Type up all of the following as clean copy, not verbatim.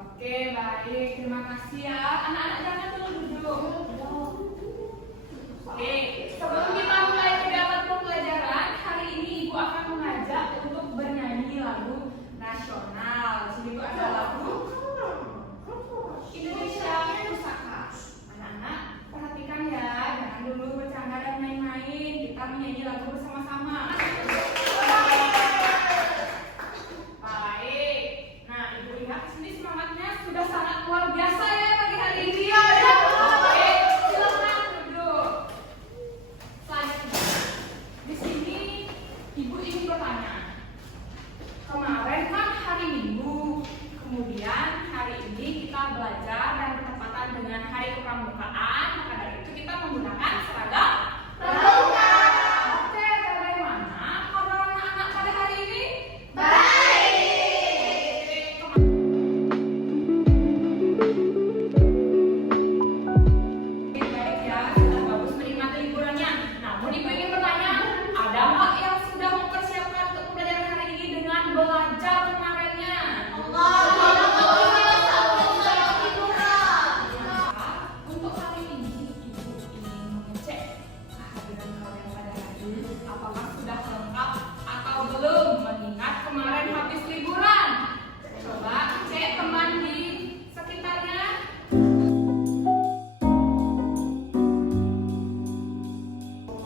Oke, baik. Terima kasih ya. Anak-anak jangan dulu duduk. Oke, sebelum kita mulai kegiatan pembelajaran, hari ini Ibu akan mengajak untuk bernyanyi lagu nasional. Jadi Ibu ada lagu Indonesia Pusaka. Anak-anak perhatikan ya, jangan dulu bercanda dan main-main. Kita menyanyi lagu bersama-sama. Baik. Nah, Ibu lihat di sini semangatnya sudah sangat luar biasa ya pagi hari ini. Oke, silakan duduk. Selanjutnya, di sini Ibu ingin bertanya. Kemarin kan hari Minggu, kemudian hari ini kita belajar dan bertepatan dengan Hari Kepramukaan, maka dari itu kita menggunakan seragam pramuka. Oke, bagaimana kabar anak-anak pada hari ini? Baik ya, sudah bagus menikmati liburannya. Namun Ibu ingin bertanya, ada nggak yang sudah mempersiapkan untuk pembelajaran hari ini dengan belajar kemarinnya? Untuk hari ini Ibu ingin mengecek kehadiran kalian pada hari ini. Apakah sudah lengkap atau belum? Mengingat kemarin habis liburan. Coba cek teman di sekitarnya.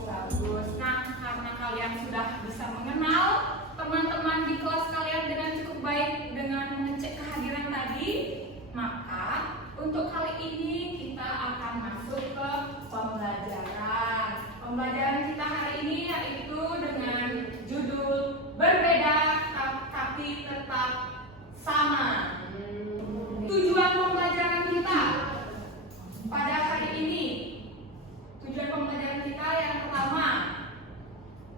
Bagus. Nah, karena kalian sudah bisa mengenal teman-teman di kelas kalian dengan cukup baik dengan mengecek kehadiran tadi, maka untuk kali ini kita akan masuk ke pembelajaran. Pembelajaran kita hari ini yaitu dengan judul Berbeda Tapi Tetap Sama. Tujuan pembelajaran kita pada hari ini, tujuan pembelajaran kita yang pertama,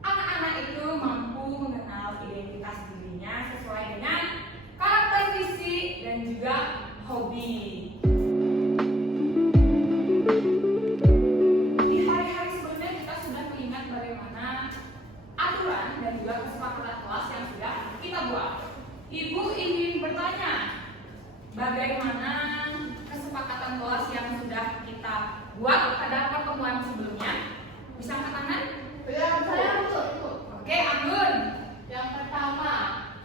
anak-anak itu mampu mengenal identitas dirinya sesuai dengan karakter fisik dan juga hobi. Di hari-hari sebelumnya kita sudah mengingat bagaimana aturan dan juga kesepakatan kelas yang sudah kita buat. Ibu ingin bertanya, bagaimana kesepakatan kelas yang sudah kita buat pada pertemuan sebelumnya? Bisa angkat tangan? Saya untuk Oke, Anggun. yang pertama,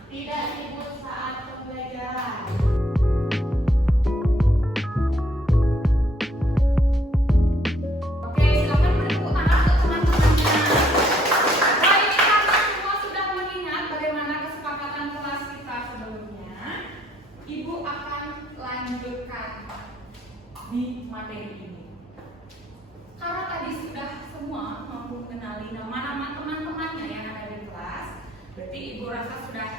tidak ribut saat pembelajaran. Oke, silakan bertepuk tangan untuk teman-temannya. Baik, karena semua sudah mengingat bagaimana kesepakatan kelas kita sebelumnya, Ibu akan lanjutkan di materi ini. Karena tadi sudah semua mampu mengenali nama-nama teman-temannya yang ada di kelas, berarti Ibu rasa sudah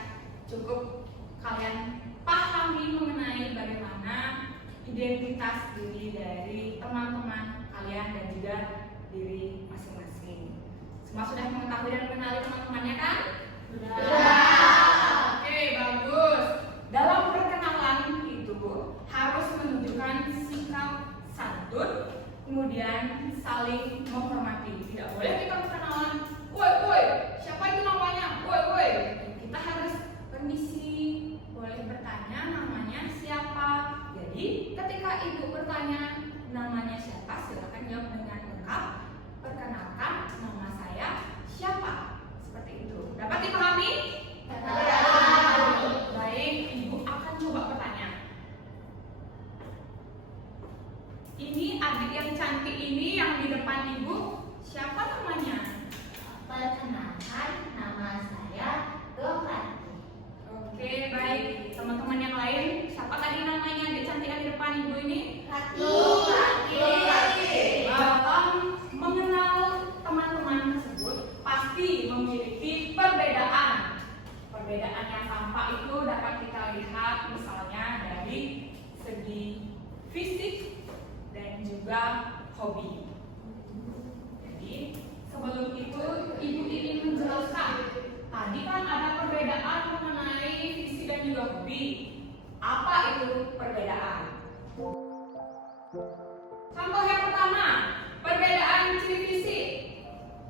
cukup kalian pahami mengenai bagaimana identitas diri dari teman-teman kalian dan juga diri masing-masing. Semua sudah mengetahui dan mengenali teman-temannya kan? Oke, bagus. Dalam perkenalan itu harus menunjukkan sikap santun, kemudian saling menghormati. Tidak boleh kita berkenalan, woi, siapa itu namanya? Woi. Kita harus permisi, boleh bertanya namanya siapa. Jadi ketika Ibu bertanya namanya siapa, silakan jawab dengan lengkap. Perkenalkan, nama saya siapa. Seperti itu. Dapat dipahami? Baik, Ibu akan coba bertanya. Ini adik yang cantik ini yang di depan Ibu, siapa namanya? Perkenalkan, nama saya Dorati. Oke, baik. Teman-teman yang lain, siapa tadi namanya adik cantik yang di depan Ibu ini? Rati. Dalam mengenal teman-teman tersebut pasti memiliki perbedaan. Perbedaan yang tampak itu dapat kita lihat misalnya dari segi fisik dan juga hobi. Jadi sebelum itu Ibu ingin menjelaskan, tadi kan ada perbedaan mengenai fisik dan juga hobi. Apa itu perbedaan? Contoh yang pertama, perbedaan ciri fisik.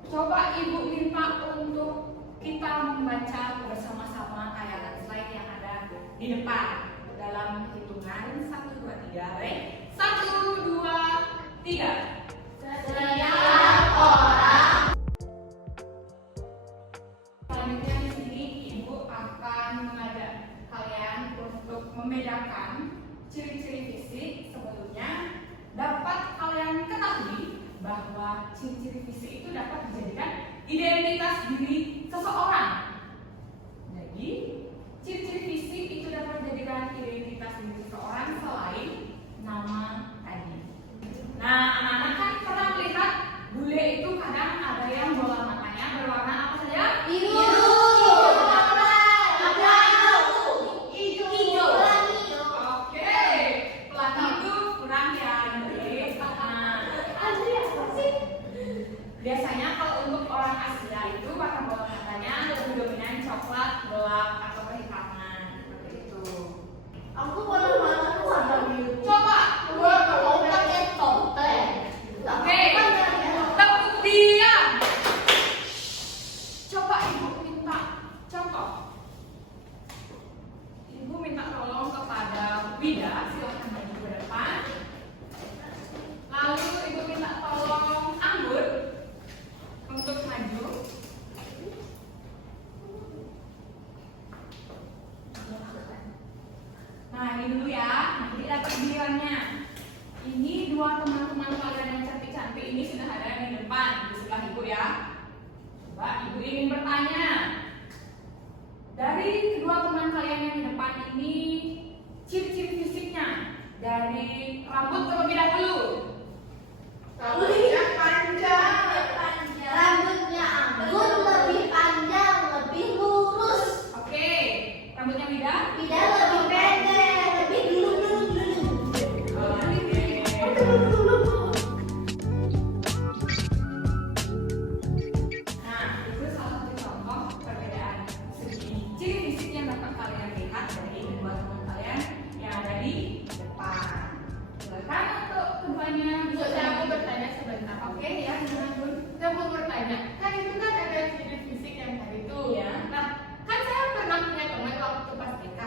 Coba Ibu minta untuk kita membaca bersama-sama tayangan slide yang ada di depan. dalam hitungan 1, 2, 3. Baik. 1, 2, 3. Setiap orang. Selanjutnya di sini Ibu akan mengajak kalian untuk membedakan ciri-ciri fisik. Sebelumnya dapat kalian ketahui bahwa ciri-ciri fisik itu dapat dijadikan identitas diri seseorang. Jadi, ciri-ciri fisik itu dapat dijadikan identitas diri seseorang selain nama tadi. Nah, anak-anak kan pernah melihat bule itu kadang ada yang bola matanya berwarna apa saja? Biru. Oke, pelangi itu kurang ya, Andri. Biasanya kalau untuk orang Asia itu warna bola matanya lebih dominan coklat, gelap, atau kehitaman seperti itu. Aku warna biru. Coba, Gua kalau pakai topeng. oke, tepuk diam. Coba Ibu minta contoh. Ibu minta tolong kepada Wida, silahkan maju ke depan. Lalu Ibu minta tolong Anggun untuk maju. Nah, ini dulu ya, nanti dapat gilirannya. Ini dua teman-teman kalian yang cantik-cantik ini sudah ada yang di depan, di sebelah Ibu ya. Coba Ibu ingin bertanya. Dari kedua teman kalian yang di depan ini, ciri-ciri fisiknya dari rambut terlebih dahulu. Rambutnya panjang. Rambutnya Anggun lebih panjang, lebih lurus. Oke, rambutnya Wida. Tidak lebih pendek, lebih dulu. Nah, itu salah satu contoh perbedaan segi ciri fisik yang dapat kalian lihat dari kedua teman kalian yang ada di depan. Silakan untuk keduanya bisa Aku bertanya sebentar. Oke ya, gimana Bun? Saya mau bertanya, kan itu kan ada ciri fisik yang tadi itu. Iya. Nah, kan saya pernah punya teman waktu pas TK.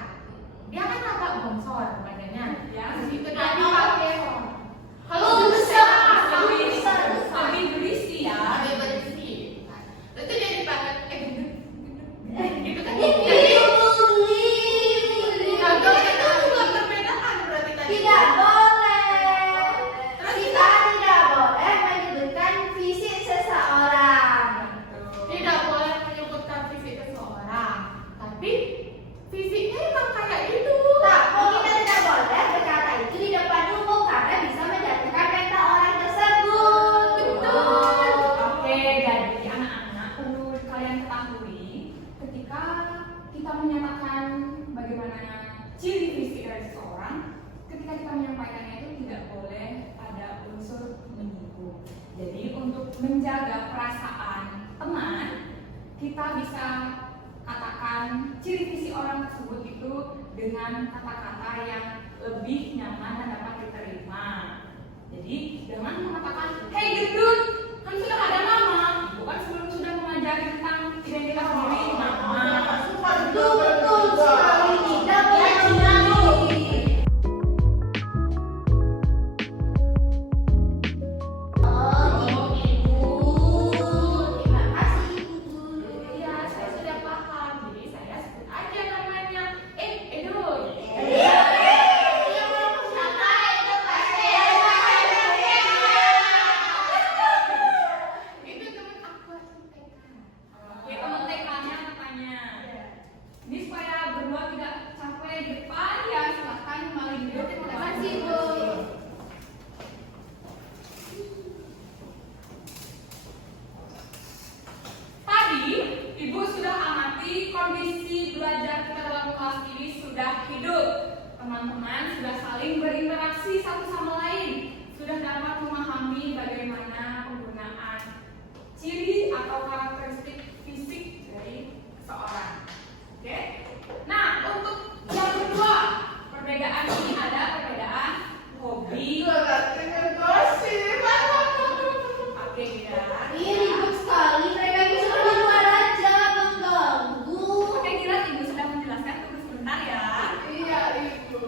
Dia kan agak bonsor badannya. Ya, Itu itu jadi apa? pakai kalau Lebih berisi ya. lebih berisi. Nah, itu jadi banget gendut. Gitu kan? Nah, kalau itu juga perbedaan berarti tadi. Tidak boleh. Kita tidak boleh menyebutkan fisik seseorang. Tidak boleh menyebutkan fisik seseorang, tapi fisiknya emang kayak itu. Tapi kita tidak boleh berkata itu di depan umum karena bisa menjatuhkan mental orang tersebut. Betul. Oke, jadi anak-anak perlu kalian ketahui ketika kita menyatakan bagaimana ciri fisik dari seseorang, ketika kita menyampaikannya itu tidak boleh ada unsur menyinggung. Jadi untuk menjaga perasaan teman, kita bisa katakan ciri fisik orang tersebut itu dengan kata-kata yang lebih nyaman dan dapat diterima. Jadi dengan mengatakan, "Hei gendut, kan sudah ada nama." Bukan sebelum sudah mengajari tentang identitas diri, nama. Betul sekali. Tidak boleh menyinggung. Oh, Ibu. Terima kasih, Ibu. Iya, saya sudah paham. Jadi saya sebut aja namanya. Edul. Itu teman aku waktu TK. Oke, teman TK-nya katanya. Ini supaya berdua tidak capek di depan ya, silahkan kembali duduk. Terima kasih, Bu. Tadi Ibu sudah amati kondisi belajar kita dalam kelas ini sudah hidup. Teman-teman sudah saling berinteraksi satu sama lain, sudah dapat memahami bagaimana penggunaan ciri atau karakteristik fisik dari seseorang. Oke? Nah, untuk yang kedua, perbedaan ini ada perbedaan hobi. Oke, ya. Ih, ribut sekali. Mereka bisa di luar aja mengganggu. Oke, kira Ibu sudah menjelaskan, tunggu sebentar ya. Iya, Ibu.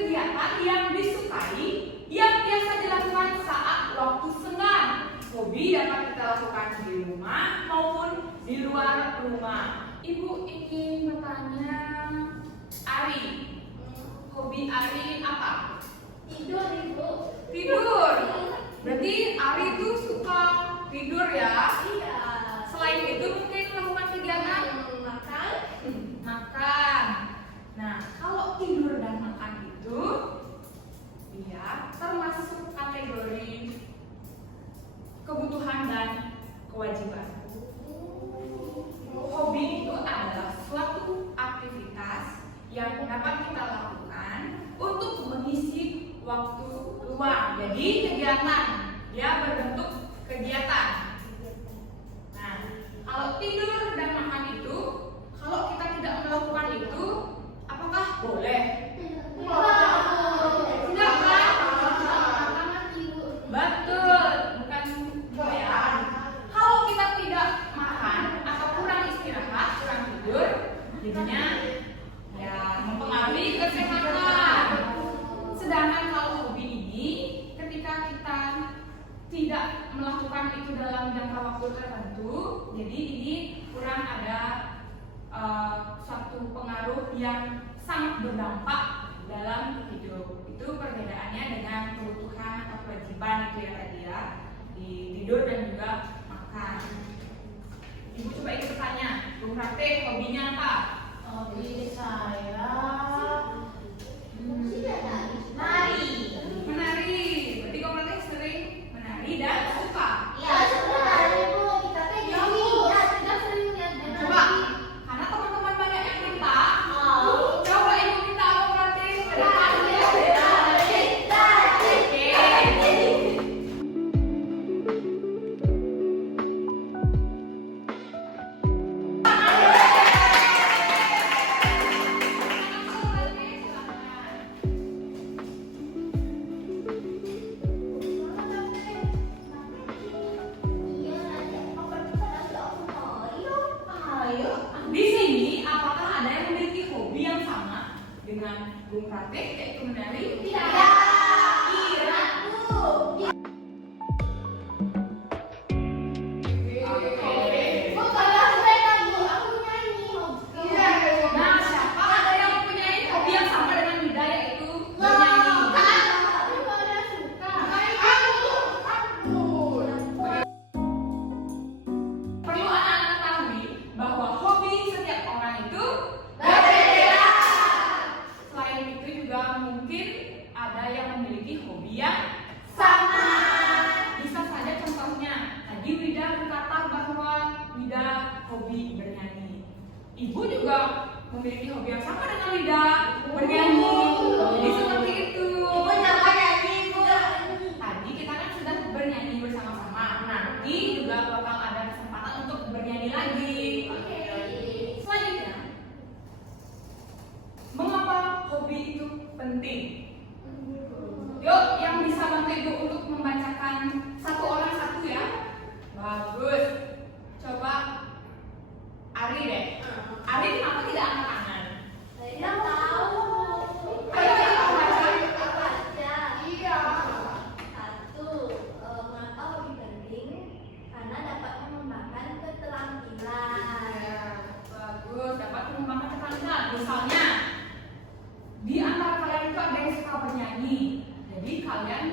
kegiatan yang disukai yang biasa dilakukan saat waktu senggang. Hobi dapat kita lakukan di rumah maupun di luar rumah. Ibu ingin bertanya, Ari, hobi Ari apa? Tidur, Ibu. Tidur. Berarti Ari itu suka tidur ya? Iya. Selain itu mungkin melakukan kegiatan Makan. makan. Nah, kalau tidur dan makan itu ya termasuk kategori kebutuhan dan kewajiban. Hobi itu adalah suatu aktivitas yang dapat kita lakukan untuk mengisi waktu luang. Jadi kegiatan, dia berbentuk kegiatan. Nah, kalau tidur dan makan itu, kalau kita tidak melakukan itu, apakah boleh? Tidak kan? Betul, bukan ya. Kalau kita tidak makan atau kurang istirahat, kurang tidur, jadinya ya mempengaruhi kesehatan. Sedangkan kalau hobi ini, ketika kita tidak melakukan itu dalam jangka waktu tertentu, jadi ini kurang ada suatu pengaruh yang sangat berdampak dalam hidup. Itu perbedaannya dengan kebutuhan atau kewajiban itu ya tadi ya, di tidur dan juga makan. Ibu coba ikut tanya, Bung Rate hobinya apa? Hobi saya Mari. Menari. Berarti Bung Rate sering menari dan suka. Ya, sebentar, Ibu. Kita teh nyanyi. Ya, tidak sering lihat dia Coba, nyanyi. karena teman-teman banyak yang minta. Oh. Coba ibu minta Bung Rate. Di sini apakah ada yang memiliki hobi yang sama dengan Bung Rate yaitu menari? Tidak. Iya. Bu, kalau saya Bu, aku nyanyi. Nah, siapa ada yang mempunyai hobi yang sama dengan Mida yaitu bernyanyi? Perlu anak-anak ketahui bahwa hobi setiap orang itu berbeda. Selain itu juga mungkin ada yang memiliki hobi yang sama. Bisa saja contohnya, tadi Wida berkata bahwa Wida hobi bernyanyi. Ibu juga memiliki hobi yang sama dengan Wida, bernyanyi. Jadi seperti itu. Tadi kita kan sudah bernyanyi bersama-sama. Nanti juga bakal ada kesempatan untuk bernyanyi lagi. Selanjutnya, mengapa hobi itu penting? Yuk, yang bisa bantu ibu untuk membacakan satu orang satu ya. Bagus. Coba Ari deh. Ari kenapa tidak angkat tangan? Saya tahu. Ayo kita baca. Iya. Satu, mengapa hobi penting? Karena dapat mengembangkan keterampilan. Bagus, dapat mengembangkan keterampilan. Misalnya, di antara kalian itu ada yang suka bernyanyi. Jadi kalian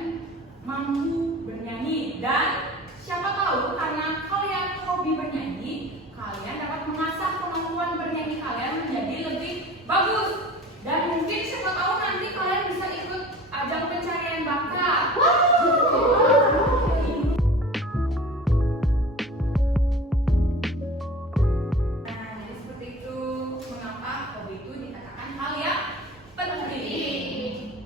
mampu bernyanyi dan siapa tahu karena kalian hobi bernyanyi, kalian dapat mengasah kemampuan bernyanyi kalian menjadi lebih bagus. Dan mungkin siapa tahu nanti kalian bisa ikut ajang pencarian bakat. Nah, jadi seperti itu mengapa hobi itu dikatakan hal yang penting.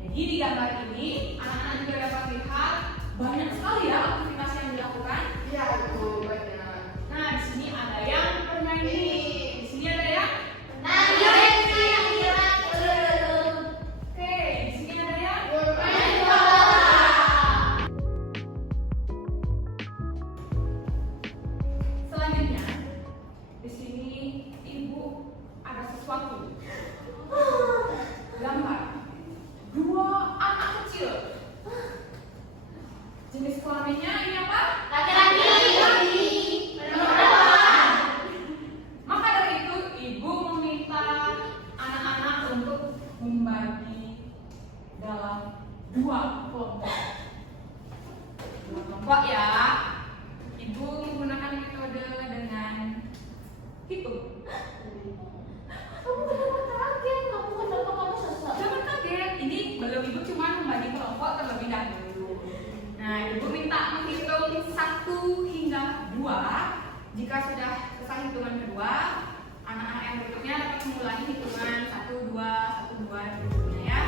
Jadi di gambar ini anak-anak juga dapat lihat banyak sekali ya aktivitas yang dilakukan. Iya, Ibu, banyak. Nah, di sini ada yang bernyanyi, di sini ada yang oke, di sini ada yang selanjutnya. Di sini ibu ada sesuatu sesuatu. Gambar dua anak kecil. Jenis kelaminnya ini apa? Laki-laki. Maka dari itu ibu meminta anak-anak untuk membagi dalam dua kelompok. Dua kelompok ya. Ibu menggunakan metode dengan hitung. Kamu kenapa kaget? Kamu kenapa kamu sesat? Jangan kaget, ini belum ibu cuma membagi kelompok terlebih dahulu. Nah, ibu minta menghitung 1 hingga 2. Jika sudah selesai hitungan kedua, anak-anak yang berikutnya dapat mengulangi hitungan 1, 2, 1, 2 berikutnya ya.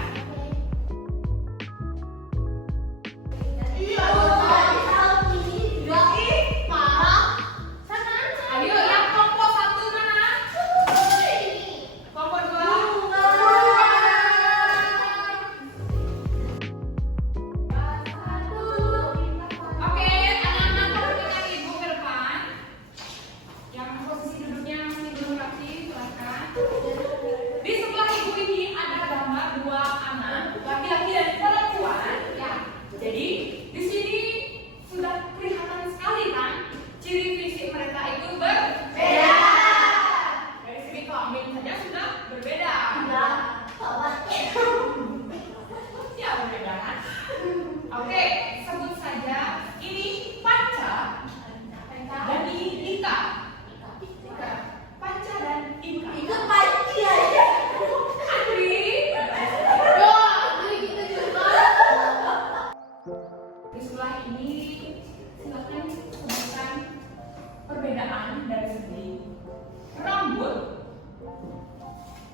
Ayo, yang kelompok 1 mana? Kelompok 2. Oke, anak-anak perhatikan ibu ke depan. Yang posisi duduknya masih belum rapi, silakan. Di sebelah ibu ini ada gambar 2 anak, laki-laki dan perempuan. Ya, jadi di sini sudah kelihatan sekali kan ciri fisik mereka itu berbeda. Dari segi kelamin saja sudah berbeda. Ya berbeda kan? Oke, sebut saja ini Panca dan ini Ika. Panca dan Ika. Andri. Di sebelah ini silakan sebutkan perbedaan dari segi rambut,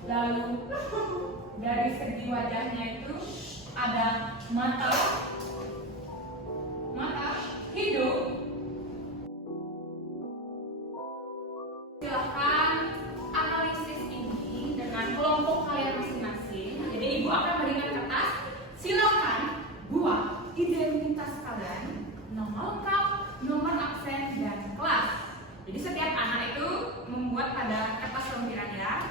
lalu dari segi wajahnya itu ada mata, hidung. Silakan analisis ini dengan kelompok kalian masing-masing. Jadi ibu akan berikan kertas. Silakan buat identitas kalian, nama lengkap, nomor absen dan kelas. Jadi setiap anak itu membuat pada kertas lempiran ya.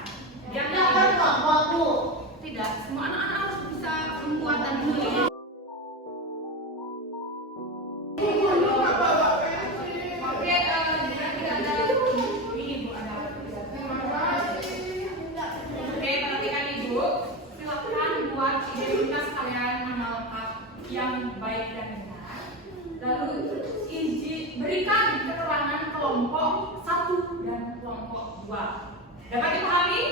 Tidak, semua anak-anak harus bisa membuat dan menulis. Oke, tidak ada ini Bu ada. Oke, perhatikan Ibu. Silakan buat identitas kalian nama lengkap yang baik dan benar. Lalu berikan keterangan kelompok 1 dan kelompok 2. Dapat dipahami?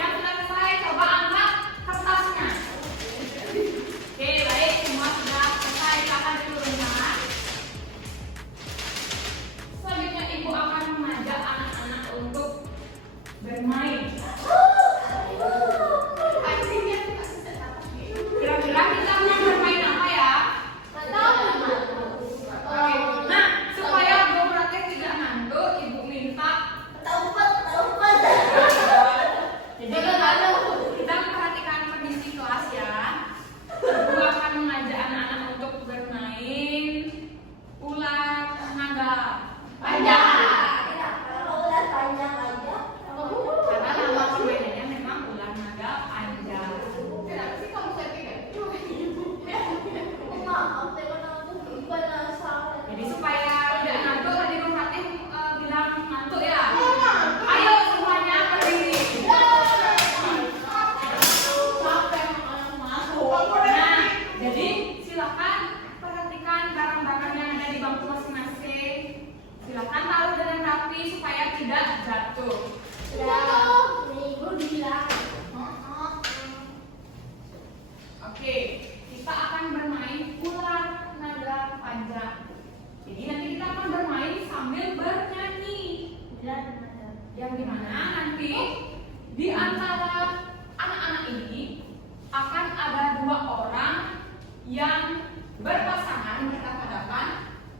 Yang sudah selesai, coba angkat kertasnya. Oke, baik, semua sudah selesai. Akan diturunkan. Selanjutnya ibu akan mengajak anak-anak untuk bermain. Kira-kira kita mau bermain apa ya? Oke, nah supaya ibu praktek tidak ngantuk, ibu minta. Jadi kita memperhatikan kondisi kelas ya. Ibu akan mengajak anak-anak untuk bermain ular naga panjang. Karena nama permainannya memang ular naga panjang. Kenapa sih kamu setting? Jadi supaya tidak ngantuk, tadi Bang Fatih bilang ngantuk ya. Ayo semuanya berdiri. Nah, jadi silakan perhatikan barang-barang yang ada di bangku masing-masing. Silakan taruh dengan rapi supaya tidak jatuh. Oke, kita akan bermain ular naga panjang. Jadi nanti kita akan bermain sambil bernyanyi. Yang dimana nanti di antara anak-anak ini akan ada 2 orang yang berpasangan berhadapan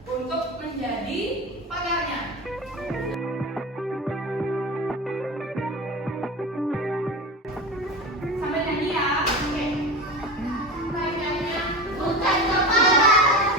untuk menjadi pagarnya. Sambil nyanyi ya. Oke. Nyanyinya Bukan kepala.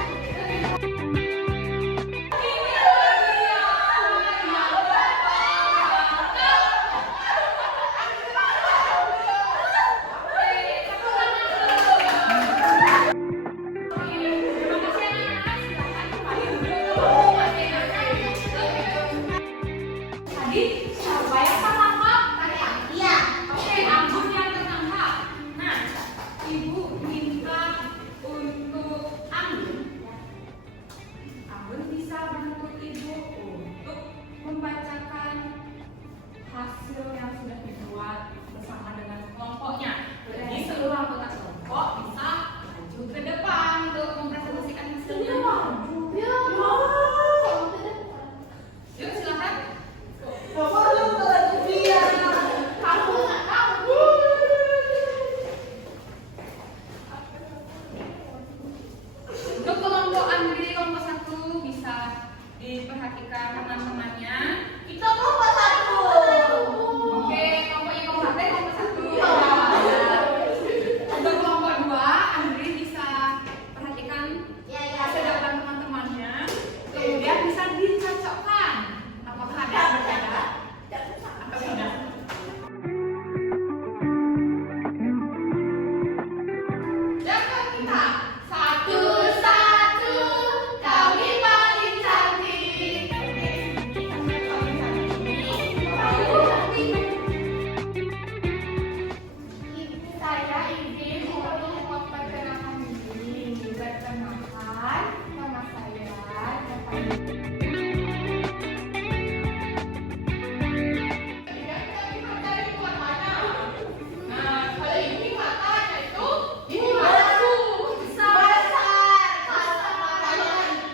diperhatikan teman-temannya. Kita kelompok satu. Oke, kelompoknya kelompok kelompok satu. Iya. Untuk kelompok dua, Andri bisa perhatikan Ya, ya, masa ya. depan teman-temannya. Kemudian bisa dicocokkan. Apakah ada yang berbeda atau tidak? Jangan kita satu-satu kami paling cantik. Saya ingin untuk memperkenalkan diri. Perkenalkan, nama saya Nah, kalau ini matanya itu ini mataku. Besar.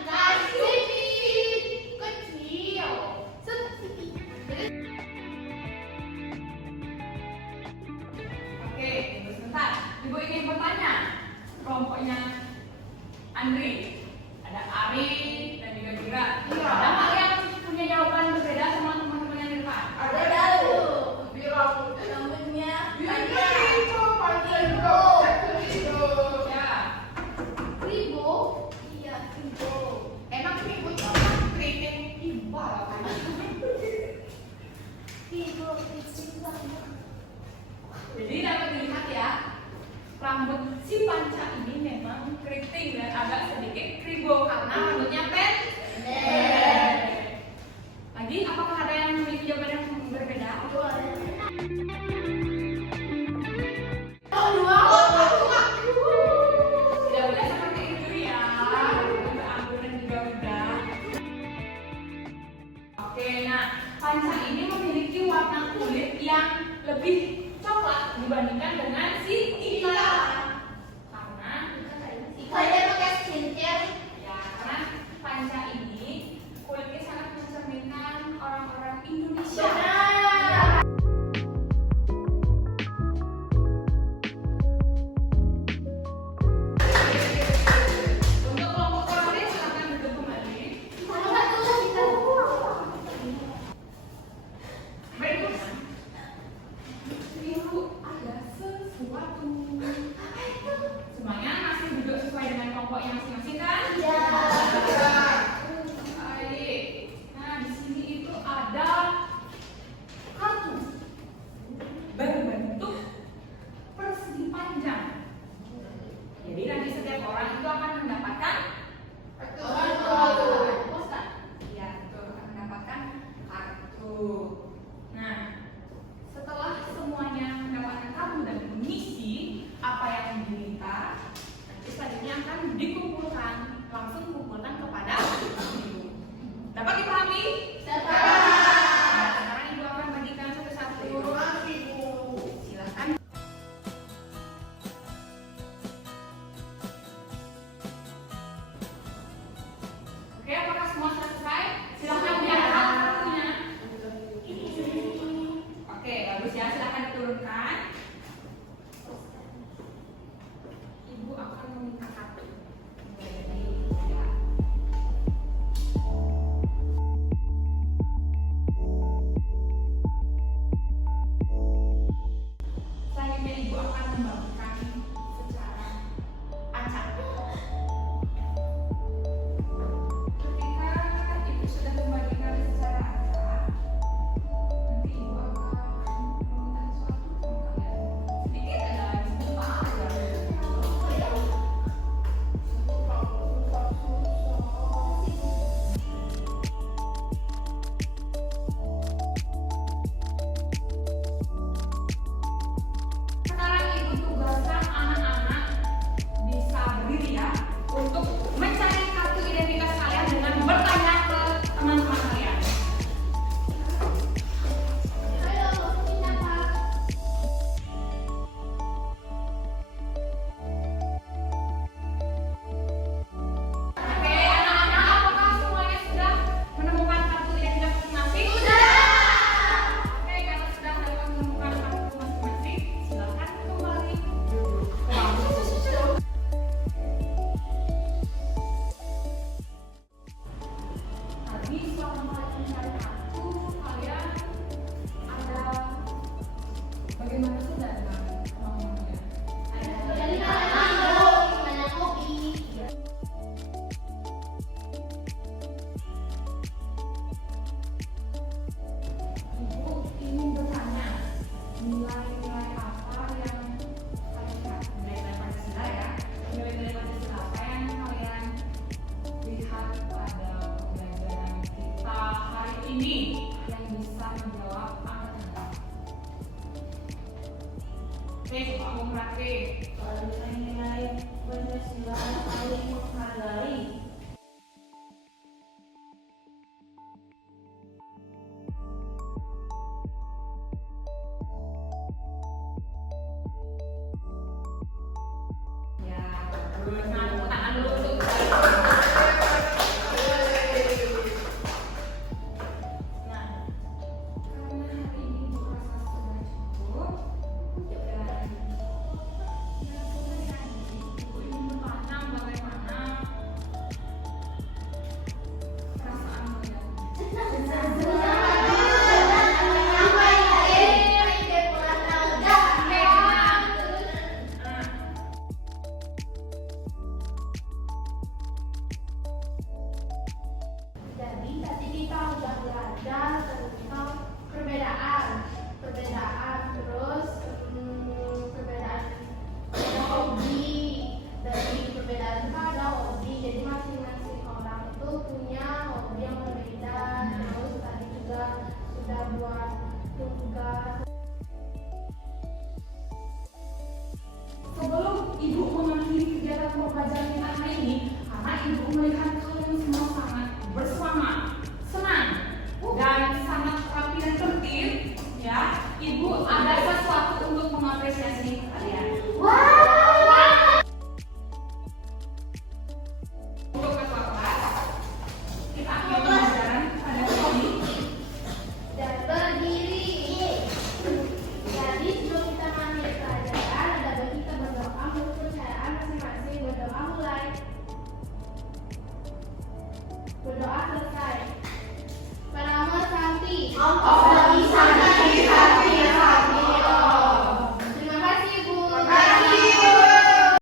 Kasih kecil. Oke, tunggu sebentar. Ibu ingin bertanya. Kelompoknya Andri, ada Ari dan juga Gira. Iya. Ada nggak yang punya jawaban berbeda sama teman-teman yang di depan? Ada tahu. Bilang Rambutnya panjang. Ya. Ribu. Iya, ribu. Emang ribut apa? Keriting ibal apa? Ribu. Jadi dapat dilihat ya, rambut si Panca ini memang keriting dan agak sedikit kribo karena rambutnya hari aku kalian ada bagaimana sudah dengan teman-temannya? Jadi banyak kopi. Ibu ingin bertanya nilai-nilai apa yang kalian lihat? Nilai-nilai Pancasila ya. Nilai-nilai Pancasila apa yang kalian lihat pada pembelajaran kita hari ini yang bisa menjawab angkat tangan? Pak Bung Rati. Kalau nilai-nilai Pancasila saling menghargai. Ya, bagus. Nah, tepuk tangan dulu untuk Nah, karena hari ini dirasa sudah cukup untuk belajar ini. Ya, sebenarnya Ibu ingin bertanya bagaimana perasaan kalian. Jadi tadi kita udah belajar tentang perbedaan, terus perbedaan ada hobi, dari perbedaan itu ada hobi. Jadi masing-masing orang itu punya hobi yang berbeda. Terus tadi juga sudah buat tugas. Sebelum Ibu mengakhiri kegiatan pembelajaran kita hari ini, karena Ibu melihat kalian semua sangat bersemangat, senang, dan sangat rapi dan tertib, ya, Ibu ada sesuatu untuk mengapresiasi kalian. Untuk ketua kelas, kita akhiri pembelajaran pada hari ini. Dan berdiri. Jadi sebelum kita mengakhiri pelajaran, ada baik kita berdoa menurut kepercayaan masing-masing. Berdoa mulai. Berdoa selesai. Pranama Santi.